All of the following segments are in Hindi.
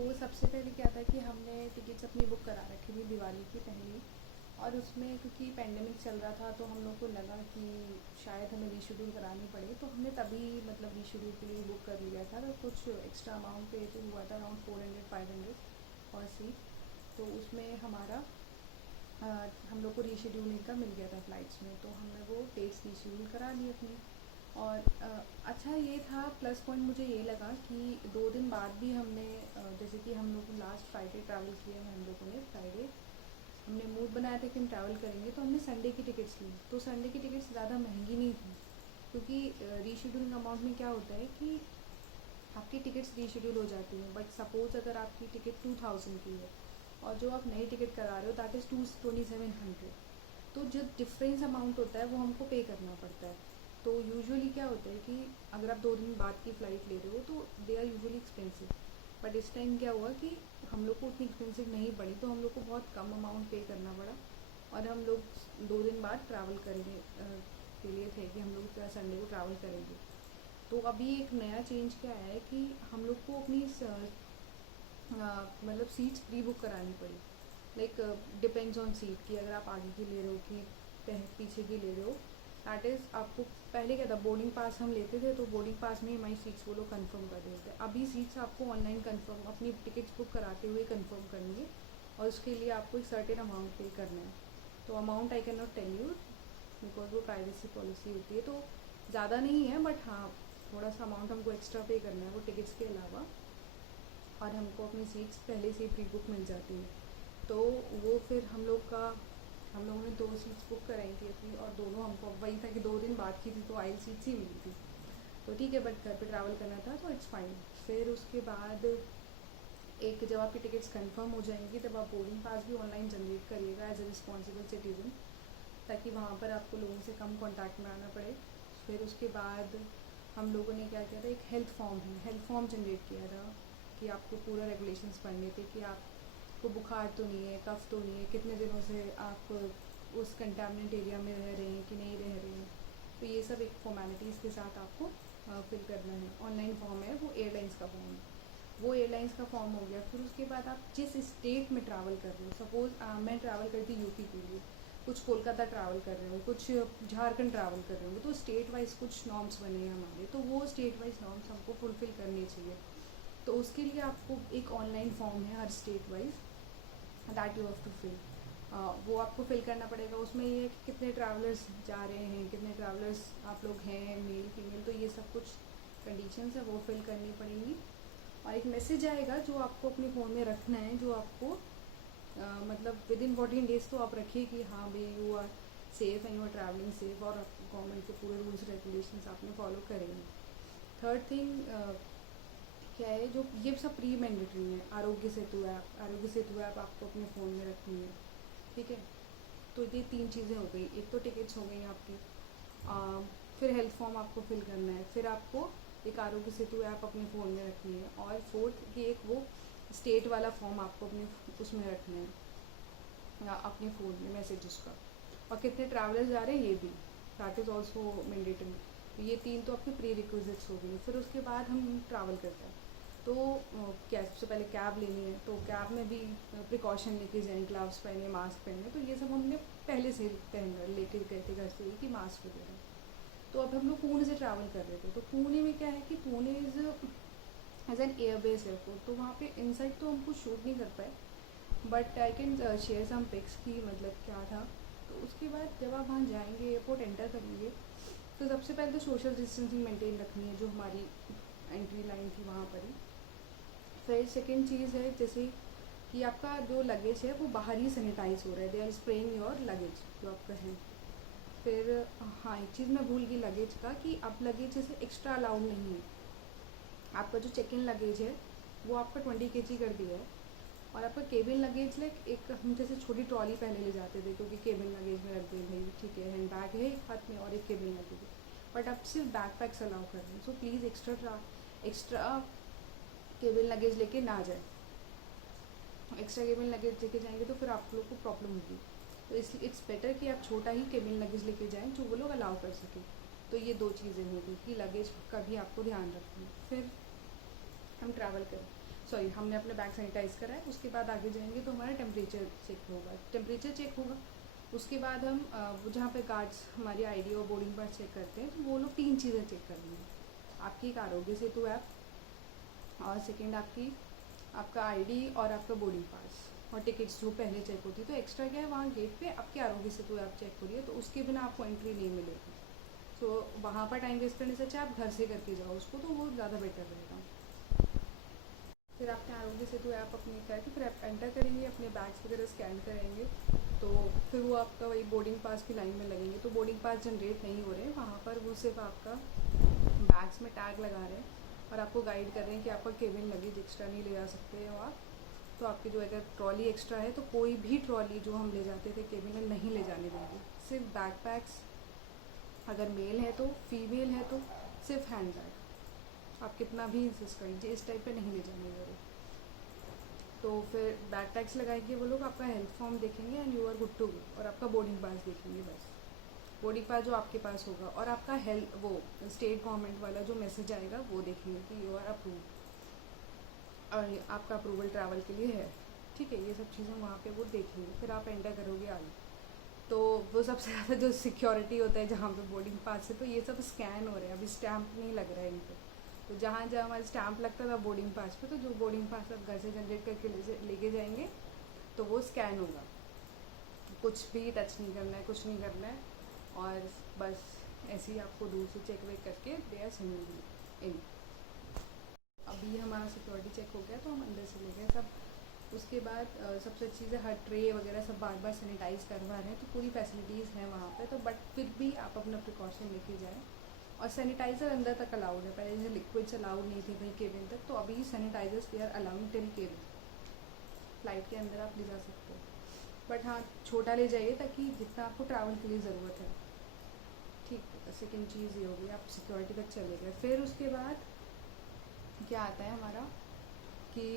तो सबसे पहले क्या था कि हमने टिकट्स अपनी बुक करा रखी थी दिवाली की पहले। और उसमें क्योंकि पेंडेमिक चल रहा था तो हम लोग को लगा कि शायद हमें रीशेड्यूल करानी पड़े, तो हमने तभी मतलब रीशेड्यूल के लिए बुक कर लिया था। तो कुछ एक्स्ट्रा अमाउंट पे तो हुआ था, अराउंड 400-500 और सीट। तो उसमें हमारा हम लोग को रीशेड्यूलिंग का मिल गया था फ़्लाइट्स में, तो हमने वो डेट्स रीशेड्यूल करा ली अपनी। और अच्छा ये था, प्लस पॉइंट मुझे ये लगा कि 2 दिन बाद भी हमने जैसे कि हम लोग लास्ट फ्राइडे ट्रैवल किया है, हम लोगों ने फ्राइडे हमने मूड बनाया था कि हम ट्रैवल करेंगे, तो हमने संडे की टिकट्स ली। तो संडे की टिकट्स ज़्यादा महंगी नहीं थी, क्योंकि रीशेड्यूलिंग अमाउंट में क्या होता है कि आपकी टिकट्स रीशेड्यूल हो जाती हैं। बट सपोज़ अगर आपकी टिकट 2000 की है और जो आप नई टिकट करा रहे हो दैट इज़ 2700, तो जो डिफरेंस अमाउंट होता है वो हमको पे करना पड़ता है। तो यूजुअली क्या होता है कि अगर आप 2 दिन बाद की फ़्लाइट ले रहे हो तो they are usually expensive. But इस टाइम क्या हुआ कि हम लोग को उतनी एक्सपेंसिव नहीं पड़ी, तो हम लोग को बहुत कम अमाउंट पे करना पड़ा। और हम लोग 2 दिन बाद ट्रैवल करने के लिए थे कि हम लोग संडे को ट्रैवल करेंगे। तो अभी एक नया चेंज क्या है कि हम लोग को अपनी मतलब सीट्स प्री बुक करानी पड़ी। लाइक डिपेंड्स ऑन सीट कि अगर आप आगे की ले रहे हो कि पीछे की ले रहे हो। दैट इज़ आपको पहले क्या था, बोर्डिंग पास हम लेते थे तो बोर्डिंग पास में ही हमारी सीट्स वो लोग कंफर्म कर देते थे। अभी सीट्स आपको ऑनलाइन कंफर्म अपनी टिकट्स बुक कराते हुए कंफर्म करनी है, और उसके लिए आपको एक सर्टेन अमाउंट पे करना है। तो amount I can not tell you because वो प्राइवेसी पॉलिसी होती है। तो ज़्यादा नहीं है, बट हाँ थोड़ा सा अमाउंट हमको एक्स्ट्रा पे करना है वो टिकट्स के अलावा, और हमको अपनी सीट्स पहले से ही प्री बुक मिल जाती है। तो वो फिर हम लोगों ने 2 सीट्स बुक कराई थी अपनी, और दोनों हमको वही था कि 2 दिन बाद की थी तो आइल सीट्स ही मिली थी। तो ठीक है, बट घर पे ट्रैवल करना था तो इट्स फाइन। फिर उसके बाद एक जब आपकी टिकट्स कंफर्म हो जाएंगी तब आप बोर्डिंग पास भी ऑनलाइन जनरेट करिएगा एज ए रिस्पॉन्सिबल सिटीजन, ताकि वहाँ पर आपको लोगों से कम कांटेक्ट में आना पड़े। फिर उसके बाद हम लोगों ने क्या किया था, एक हेल्थ फॉर्म जनरेट किया था कि आपको पूरा रेगुलेशंस पढ़ने थे कि आपको बुखार तो नहीं है, कफ तो नहीं है, कितने दिनों से आप उस कंटामिनेट एरिया में रह रहे हैं कि नहीं रह रहे हैं। तो ये सब एक फॉर्मेलिटीज़ के साथ आपको फिल करना है। ऑनलाइन फॉर्म है वो, एयरलाइंस का फॉर्म है वो, एयरलाइंस का फॉर्म हो गया। फिर उसके बाद आप जिस स्टेट में ट्रैवल कर रहे हो, सपोज़ मैं ट्रैवल करती यूपी के लिए, कुछ कोलकाता ट्रैवल कर रहे हो, कुछ झारखंड ट्रैवल कर रहे हो, तो स्टेट वाइज कुछ नॉर्म्स बने हैं हमारे, तो वो स्टेट वाइज नॉर्म्स हमको फुलफ़िल करने चाहिए। तो उसके लिए आपको एक ऑनलाइन फॉर्म है हर state wise, that you have to fill. वो आपको फिल करना पड़ेगा। उसमें ये है कि कितने ट्रैवलर्स जा रहे हैं, कितने ट्रैवलर्स आप लोग हैं, मेल फीमेल, तो ये सब कुछ कंडीशंस है वो फिल करनी पड़ेंगी। और एक मैसेज आएगा जो आपको अपने फ़ोन में रखना है, जो आपको मतलब विद इन 14 डेज़ तो आप रखिए कि हाँ भाई you are safe and you are travelling safe, और गवर्नमेंट के पूरे रूल्स रेगुलेशंस आपने फॉलो करेंगे। थर्ड थिंग क्या है, जो ये सब प्री मैंडेटरी है, आरोग्य सेतु ऐप आपको अपने फ़ोन में रखनी है। ठीक है, तो ये 3 चीज़ें हो गई। एक तो टिकट्स हो गई आपकी, फिर हेल्थ फॉर्म आपको फिल करना है, फिर आपको एक आरोग्य सेतु ऐप अपने फ़ोन में रखनी है, और फोर्थ कि एक वो स्टेट वाला फॉर्म आपको अपने उसमें रखना है, अपने फ़ोन में मैसेजेस का। और कितने ट्रैवलर्स जा रहे हैं ये भी, दैट इज़ ऑल्सो मैंडेटरी। तो ये 3 तो आपके प्री रिक्विजिट्स हो गई। फिर उसके बाद हम ट्रैवल करते हैं तो क्या सबसे पहले कैब लेनी है, तो कैब में भी प्रिकॉशन लेके जाएँ, ग्लव्स पहने, मास्क पहने, तो ये सब हमने पहले से पहन लेके गए थे घर से ही कि मास्क वगैरह। तो अब हम लोग पुणे से ट्रैवल कर रहे थे, तो पुणे में क्या है कि Pune is as an airbase airport, तो वहाँ पे इनसाइड तो हम कुछ शूट नहीं कर पाए, but I can share some pics की मतलब क्या था। तो उसके बाद जब आप वहाँ जाएंगे, एयरपोर्ट एंटर करेंगे, तो सबसे पहले तो सोशल डिस्टेंसिंग मेंटेन रखनी है जो हमारी एंट्री लाइन थी वहाँ पर ही। फिर सेकेंड चीज़ है जैसे कि आपका जो लगेज है वो बाहर ही सैनिटाइज हो रहा है, they are spraying your luggage जो आपका है। फिर हाँ एक चीज़ मैं भूल गई लगेज का, कि अब लगेज जैसे एक्स्ट्रा अलाउड नहीं है। आपका जो चेक इन लगेज है वो आपका 20 kg कर दिया है, और आपका केबिन लगेज लाइक एक हम जैसे छोटी ट्रॉली पहले ले जाते थे, क्योंकि केबिन लगेज में रख दें भाई ठीक है, हैंड बैग है एक हाथ में और एक केबिन लगेज है, बट अब सिर्फ बैक पैक्स अलाउ कर रहे हैं। So please extra cabin luggage लेके ना जाए। एक्स्ट्रा केबिन लगेज लेके जाएंगे तो फिर आप लोग को प्रॉब्लम होगी। तो इसलिए इट्स बेटर कि आप छोटा ही केबिन लगेज लेके जाएँ जो वो लोग अलाउ कर सकें। तो ये 2 चीज़ें होगी कि लगेज का भी आपको ध्यान रखना है। फिर हम ट्रैवल करें। सॉरी हमने अपने बैग सैनिटाइज़ करा है, उसके बाद आगे जाएंगे तो हमारा टेम्परेचर चेक होगा। टेम्परेचर चेक होगा, उसके बाद हम जहाँ पे गार्ड्स हमारी आईडी और बोर्डिंग पास चेक करते हैं, तो वो लोग 3 चीज़ें चेक करेंगे। आपकी एक आरोग्य सेतु ऐप, और सेकेंड आपका आईडी और आपका बोर्डिंग पास और टिकट्स जो पहले चेक होती है। तो एक्स्ट्रा क्या है, वहाँ गेट पे आपकी आरोग्य सेतु ऐप चेक हो रही है, तो उसके बिना आपको एंट्री नहीं मिलेगी। तो वहाँ पर टाइम वेस्ट करने से अच्छा आप घर से करके जाओ उसको, तो वो ज़्यादा बेटर रहेगा। फिर आपने आरोग्य सेतु ऐप अपनी करके फिर आप एंटर करेंगे, अपने बैग्स वगैरह स्कैन करेंगे, तो फिर वो आपका वही बोर्डिंग पास की लाइन में लगेंगे। तो बोर्डिंग पास जनरेट नहीं हो रहे हैं वहाँ पर, वो सिर्फ आपका बैग्स में टैग लगा रहे हैं और आपको गाइड कर रहे हैं कि आपका केबिन लगेज एक्स्ट्रा नहीं ले जा सकते हो आप। तो आपकी जो अगर ट्रॉली एक्स्ट्रा है, तो कोई भी ट्रॉली जो हम ले जाते थे केबिन में नहीं ले जाने देंगे। सिर्फ बैक पैक्स, अगर मेल है तो, फीमेल है तो सिर्फ हैंड बैग। आप कितना भी इंसिस्ट करिए, इस टाइप पे नहीं ले जाने दे रहे। तो फिर बैक टैक्स लगाएंगे वो लोग, आपका हेल्थ फॉर्म देखेंगे and you are good to go, और आपका बोर्डिंग पास देखेंगे बस। बोर्डिंग पास जो आपके पास होगा, और आपका हेल्थ वो स्टेट गवर्नमेंट वाला जो मैसेज आएगा वो देखेंगे कि यू आर अप्रूव, और आपका अप्रूवल ट्रैवल के लिए है, ठीक है। ये सब चीज़ें वहाँ पे वो देखेंगे, फिर आप एंटर करोगे आगे। तो वो सबसे ज़्यादा जो सिक्योरिटी होता है जहाँ पे बोर्डिंग पास है, तो ये सब स्कैन हो रहे हैं, अभी स्टैंप नहीं लग रहा है इन पर। तो जहाँ जहाँ हमारा स्टैंप लगता था बोर्डिंग पास पे, तो जो बोर्डिंग पास आप घर से जनरेट करके लेके जाएंगे तो वो स्कैन होगा। कुछ भी टच नहीं करना है, कुछ नहीं करना है, और बस ऐसे ही आपको दूर से चेक वेक करके दे आर सेंडिंग इन। अभी हमारा सिक्योरिटी चेक हो गया तो हम अंदर से ले गए सब। उसके बाद सबसे अच्छी चीज़ है, हर ट्रे वगैरह सब बार बार सैनिटाइज़ करवा रहे हैं, तो पूरी फैसिलिटीज़ हैं वहाँ पे। तो बट फिर भी आप अपना प्रिकॉशन लेके जाएँ, और सैनिटाइज़र अंदर तक अलाउड है। पहले जैसे लिक्विड्स अलाउड नहीं थे भाई केबिन तक, तो अभी sanitisers we are allowed till cabin. Flight के अंदर आप ले जा सकते हो, बट हाँ छोटा ले जाइए ताकि जितना आपको ट्रैवल के लिए ज़रूरत है, ठीक। सेकेंड चीज़ ये होगी, आप सिक्योरिटी तक चले गए। फिर उसके बाद क्या आता है हमारा कि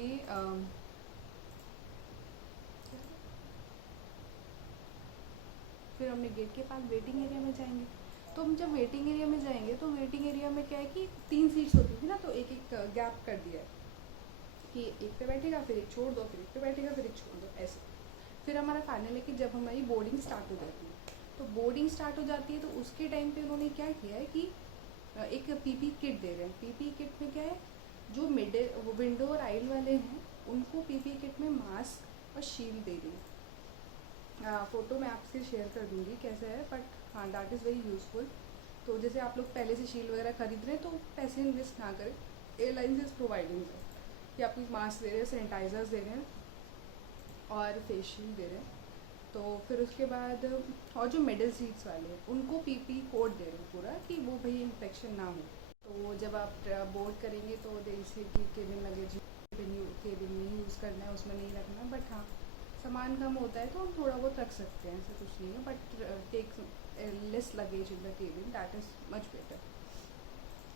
फिर हमने गेट के पास वेटिंग एरिया में जाएंगे। तो हम जब वेटिंग एरिया में जाएंगे, तो वेटिंग एरिया में क्या है कि 3 सीट्स होती थी ना, तो एक एक गैप कर दिया है कि एक पे बैठेगा, फिर एक छोड़ दो, फिर एक पे बैठेगा, फिर एक छोड़ दो, ऐसे। फिर हमारा फाइनल है कि जब हमारी बोर्डिंग स्टार्ट हो जाती है, तो बोर्डिंग स्टार्ट हो जाती है तो उसके टाइम पे उन्होंने क्या किया है कि एक पीपी किट दे रहे हैं। पीपी किट में क्या है, जो मिडिल विंडो और आइल वाले हैं उनको पीपी किट में मास्क और शील्ड दे रही है। फ़ोटो मैं आपसे शेयर कर दूँगी कैसे है, बट हाँ दैट इज़ वेरी यूज़फुल। तो जैसे आप लोग पहले से शील्ड वगैरह खरीद रहे हैं, तो पैसे इन्वेस्ट ना करें, एयरलाइंस इज़ प्रोवाइडिंग दैट, कि आपको मास्क दे रहे हैं, सैनिटाइज़र्स दे रहे हैं और फेस शील्ड दे रहे हैं। तो फिर उसके बाद और जो मिडिल सीट्स वाले हैं उनको पीपी कोड दे रहे हैं पूरा, कि वो भाई इन्फेक्शन ना हो। तो जब आप बोर्ड करेंगे तो देखिए कि केबिन लगेज केबिन में यूज़ करना है, उसमें नहीं रखना। बट हाँ सामान कम होता है तो हम थोड़ा बहुत रख सकते हैं, ऐसा कुछ नहीं है। But take less luggage in the cabin, that is much better.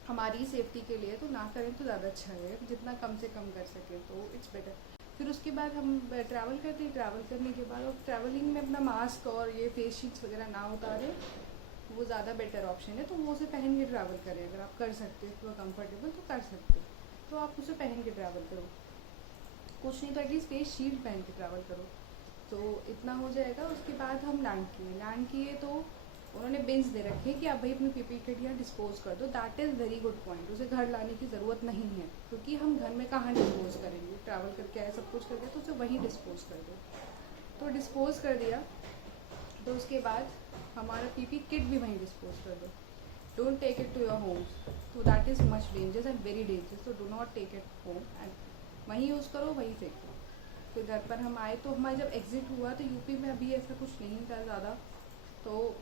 हमारी सेफ्टी के लिए तो ना करें तो ज़्यादा अच्छा है, जितना कम से कम कर सकें तो इट्स बेटर। फिर उसके बाद हम ट्रैवल करते हैं, ट्रैवल करने के बाद और ट्रैवलिंग में अपना मास्क और ये फेस शीट्स वगैरह ना उतारें, वो ज़्यादा बेटर ऑप्शन है। तो वो उसे पहन के ट्रैवल करें, अगर आप कर सकते हो कंफर्टेबल तो कर सकते हो, तो आप उसे पहन के ट्रैवल करो। कुछ नहीं तो एटलीस्ट फेस शील्ड पहन के ट्रैवल करो, तो इतना हो जाएगा। उसके बाद हम लैंड किए तो उन्होंने बिन्स दे रखे हैं कि आप भाई अपनी पीपी किट यहाँ डिस्पोज कर दो। That is very good point. उसे घर लाने की ज़रूरत नहीं है, क्योंकि हम घर में कहाँ डिस्पोज करेंगे, ट्रैवल करके आए सब कुछ करके, तो उसे वहीं डिस्पोज कर दो। तो डिस्पोज कर दिया, तो उसके बाद हमारा पीपी किट भी वहीं डिस्पोज कर दो। Don't take it to your homes, तो that is much dangerous and very dangerous. तो do not take it home, and वहीं यूज़ करो, वहीं फेंको। फिर घर पर हम आए तो हमारा जब एग्ज़िट हुआ तो यूपी में अभी ऐसा कुछ नहीं था ज़्यादा, तो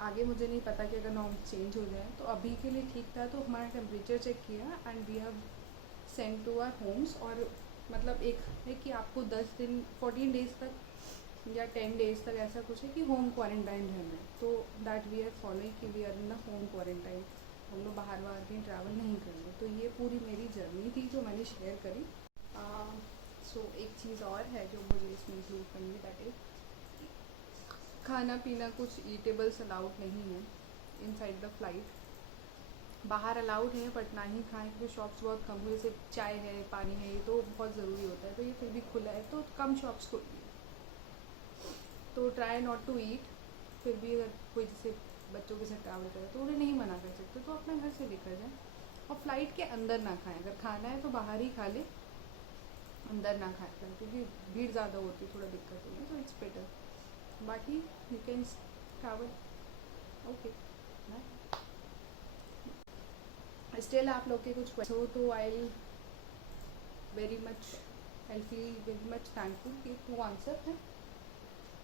आगे मुझे नहीं पता कि अगर नॉर्म चेंज हो जाए, तो अभी के लिए ठीक था। तो हमारा टेम्परेचर चेक किया and we have send to our homes. और मतलब एक है कि आपको 10 दिन 14 डेज़ तक या 10 डेज़ तक ऐसा कुछ है कि होम क्वारंटाइन रहना है। तो दैट वी आर फॉलोइंग कि we are in the home quarantine, हम लोग बाहर कहीं ट्रैवल नहीं करेंगे। तो ये पूरी मेरी जर्नी थी जो मैंने शेयर करी। सो एक चीज़ और है जो मुझे इसमें इंक्लूड करनी, दैट इज़ खाना पीना कुछ ईटेबल्स अलाउड नहीं है इनसाइड द फ्लाइट। बाहर अलाउड है बट ना ही खाएं, क्योंकि शॉप्स बहुत कम हुए, जैसे चाय है, पानी है, ये तो बहुत ज़रूरी होता है, तो ये फिर भी खुला है तो कम शॉप्स खुली है, तो ट्राई नॉट टू ईट। फिर भी अगर कोई जैसे बच्चों के साथ ट्रैवल करे तो उन्हें नहीं मना कर सकते, तो अपना घर से लेकर जाएँ। और फ्लाइट के अंदर ना खाएं, अगर खाना है तो बाहर ही खा ले, अंदर ना खाएं क्योंकि भीड़ ज़्यादा होती है, थोड़ा दिक्कत होगी, तो इट्स बेटर। बाकी you can travel, okay. Still आप लोग के कुछ क्वेश्चन हो तो I feel very much thankful to answer है,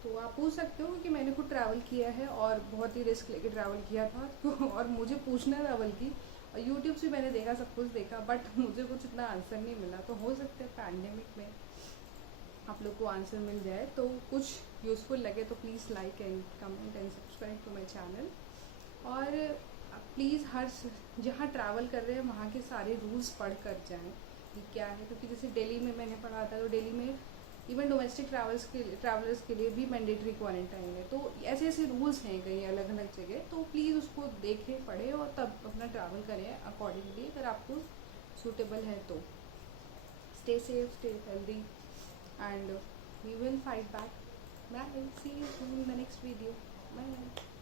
तो आप पूछ सकते हो, क्योंकि मैंने खुद ट्रैवल किया है और बहुत ही रिस्क लेके ट्रैवल किया था तो और मुझे पूछना था बल्कि, और यूट्यूब से मैंने देखा, सब कुछ देखा, बट मुझे कुछ इतना आंसर नहीं मिला, तो हो सकता है पैंडेमिक में आप लोग को आंसर मिल जाए, तो कुछ यूज़फुल लगे तो please like and comment and subscribe to my channel. और प्लीज़ जहाँ ट्रैवल कर रहे हैं वहाँ के सारे रूल्स पढ़ कर जाएँ कि क्या है, क्योंकि जैसे दिल्ली में मैंने पढ़ा था, तो दिल्ली में इवन डोमेस्टिक ट्रैवलर्स के लिए भी मैंडेटरी क्वारंटाइन है, तो ऐसे ऐसे रूल्स हैं कई अलग अलग जगह, तो प्लीज़ उसको देखें, पढ़ें और तब अपना ट्रैवल करें अकॉर्डिंगली, अगर आपको सूटेबल है तो। Stay safe, stay healthy and we will fight back. Bye, see you soon in the next video. Bye.